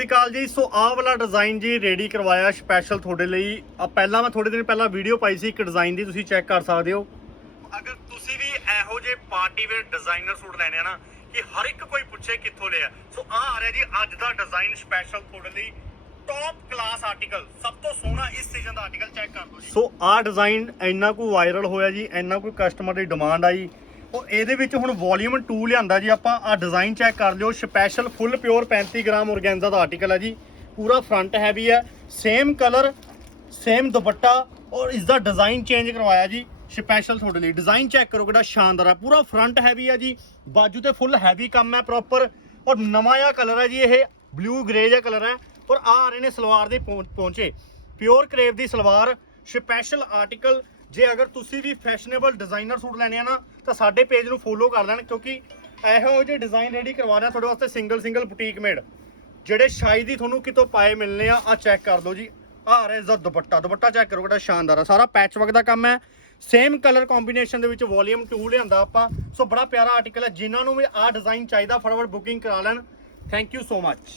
ਅਕਾਲ ਜੀ। ਸੋ ਆਹ ਵਾਲਾ ਡਿਜ਼ਾਈਨ ਜੀ ਰੈਡੀ ਕਰਵਾਇਆ ਸਪੈਸ਼ਲ ਤੁਹਾਡੇ ਲਈ। ਆ ਪਹਿਲਾਂ ਮੈਂ ਥੋੜੇ ਦਿਨ ਪਹਿਲਾਂ ਵੀਡੀਓ ਪਾਈ ਸੀ ਇੱਕ ਡਿਜ਼ਾਈਨ ਦੀ ਤੁਸੀਂ ਚੈੱਕ ਕਰ ਸਕਦੇ ਹੋ। ਅਗਰ ਤੁਸੀਂ ਵੀ ਇਹੋ ਜਿਹੇ ਪਾਰਟੀ ਵੇਅਰ ਡਿਜ਼ਾਈਨਰ ਸੂਟ ਲੈਣੇ ਆ ਨਾ ਕਿ ਹਰ ਇੱਕ ਕੋਈ ਪੁੱਛੇ ਕਿੱਥੋਂ ਲਿਆ। ਸੋ ਆ ਆ ਰਿਹਾ ਜੀ ਅੱਜ ਦਾ ਡਿਜ਼ਾਈਨ ਸਪੈਸ਼ਲ ਤੁਹਾਡੇ ਲਈ ਟੌਪ ਕਲਾਸ ਆਰਟੀਕਲ ਸਭ ਤੋਂ ਸੋਹਣਾ ਇਸ ਸੀਜ਼ਨ ਦਾ ਆਰਟੀਕਲ ਚੈੱਕ ਕਰ ਲਓ ਜੀ। ਸੋ ਆ ਡਿਜ਼ਾਈਨ ਇੰਨਾ ਕੁ ਵਾਇਰਲ ਹੋਇਆ ਜੀ ਇੰਨਾ ਕੋਈ ਕਸਟਮਰ ਦੀ ਡਿਮਾਂਡ ਆਈ। ਉਹ ਇਹਦੇ ਵਿੱਚ ਹੁਣ ਵੋਲਿਊਮ 2 ਲਿਆਂਦਾ ਜੀ ਆਪਾਂ। ਆ ਡਿਜ਼ਾਈਨ ਚੈੱਕ ਕਰ ਲਿਓ। Special full pure 35 gram organza ਦਾ ਆਰਟੀਕਲ ਹੈ ਜੀ। ਪੂਰਾ ਫਰੰਟ ਹੈਵੀ ਹੈ। ਸੇਮ ਕਲਰ ਸੇਮ ਦੁਪੱਟਾ ਔਰ ਇਸ ਦਾ ਡਿਜ਼ਾਈਨ ਚੇਂਜ ਕਰਵਾਇਆ ਜੀ। ਸਪੈਸ਼ਲ ਤੁਹਾਡੇ ਲਈ। ਡਿਜ਼ਾਈਨ ਚੈੱਕ ਕਰੋ ਕਿਹੜਾ ਸ਼ਾਨਦਾਰ ਹੈ। ਪੂਰਾ ਫਰੰਟ ਹੈਵੀ ਹੈ ਜੀ। ਬਾਜੂ ਤੇ ਫੁੱਲ ਹੈਵੀ ਕੰਮ ਹੈ ਪ੍ਰੋਪਰ ਔਰ ਨਵਾਂ ਜਿਹਾ ਕਲਰ ਹੈ ਜੀ ਇਹ। ਬਲੂ ਗ੍ਰੇ ਜਿਹਾ ਕਲਰ ਹੈ। ਔਰ ਆ ਰਹੇ ਨੇ ਸਲਵਾਰ ਦੇ ਪਹੁੰ- ਪਹੁੰਚੇ। ਪਿਓਰ ਕਰੇਵ ਦੀ ਸਲਵਾਰ। ਸਪੈਸ਼ਲ ਆਰਟੀਕਲ ਜੇ ਅਗਰ ਤੁਸੀਂ ਵੀ ਫੈਸ਼ਨੇਬਲ ਡਿਜ਼ਾਈਨਰ ਸੂਟ ਲੈਣੇ ਆ ਨਾ, ਤਾਂ ਸਾਡੇ ਪੇਜ ਨੂੰ ਫੋਲੋ ਕਰ ਲੈਣ, ਕਿਉਂਕਿ ਇਹੋ ਜਿਹੇ ਡਿਜ਼ਾਈਨ ਰੈਡੀ ਕਰਵਾ ਰਿਹਾ ਤੁਹਾਡੇ ਵਾਸਤੇ ਸਿੰਗਲ ਸਿੰਗਲ ਬੁਟੀਕ ਮੇਡ ਜਿਹੜੇ ਸ਼ਾਇਦ ਹੀ ਤੁਹਾਨੂੰ ਕਿਤੋਂ ਪਾਏ ਮਿਲਨੇ ਆ ਆ ਚੈੱਕ ਕਰ ਲਓ ਜੀ। ਆ ਰਿਹਾ ਇਸ ਦਾ ਦੁਪੱਟਾ ਦੁਪੱਟਾ ਚੈੱਕ ਕਰੋ ਕਿਹੜਾ ਸ਼ਾਨਦਾਰ ਆ। ਸਾਰਾ ਪੈਚ ਵਰਕ ਦਾ ਕੰਮ ਹੈ। ਸੇਮ ਕਲਰ ਕੰਬੀਨੇਸ਼ਨ ਦੇ ਵਿੱਚ ਵੋਲੀਅਮ 2 ਲਿਆਂਦਾ ਆਪਾਂ। ਸੋ ਬੜਾ ਪਿਆਰਾ ਆਰਟੀਕਲ ਹੈ। ਜਿਨ੍ਹਾਂ ਨੂੰ ਵੀ ਆ ਡਿਜ਼ਾਈਨ ਚਾਹੀਦਾ, ਫਟਾਫਟ ਬੁਕਿੰਗ ਕਰਾ ਲੈਣ। Thank you so much